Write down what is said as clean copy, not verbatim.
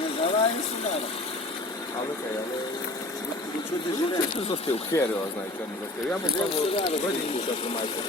Не давай сюди. Але це, але... До чого ти живеш? Ти застив, хер його знає, чому застив. Я попробував, вроді нічого тримається.